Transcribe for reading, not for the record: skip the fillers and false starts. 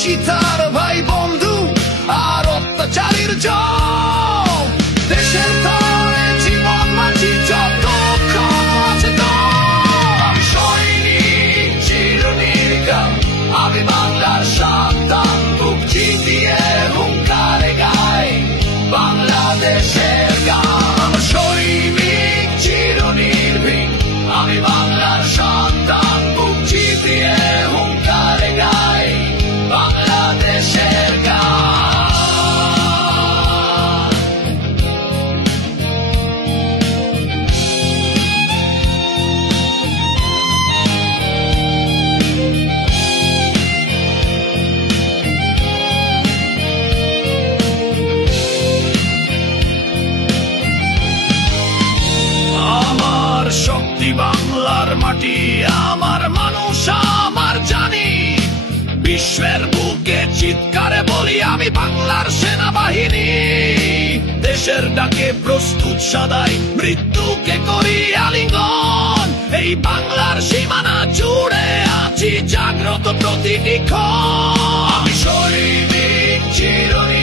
সীতার ভাই বন্ধু আর অত্যাচারীর জম। দেশের তরে জীবন মাঝি যতক্ষণ আছে দম। সৈনিক চিরনির্ঘাত, আমি বাংলার সন্তান, বুক চিতিয়ে হুঙ্কারে গাই বাংলাদেশের গান। সৈনিক চিরনির্ভীক, আমি বাংলার সন্তান, বুক চিতিয়ে হুঙ্কারে গাই বাংলাদেশের গান। আমার শক্তি বাংলার মাটি, আমার মানুষ, আমার জানি। বিশ্বের বুকে চিৎকারে বলি আমি বাংলার সেনাবাহিনী। দেশের ডাকে প্রস্তুত সদাই, মৃত্যুকে করি আলিঙ্গন। এই বাংলার সীমানা জুড়ে আছি জাগ্রত প্রতিটি ক্ষণ। আমি সৈনিক চিরনির্ভীক,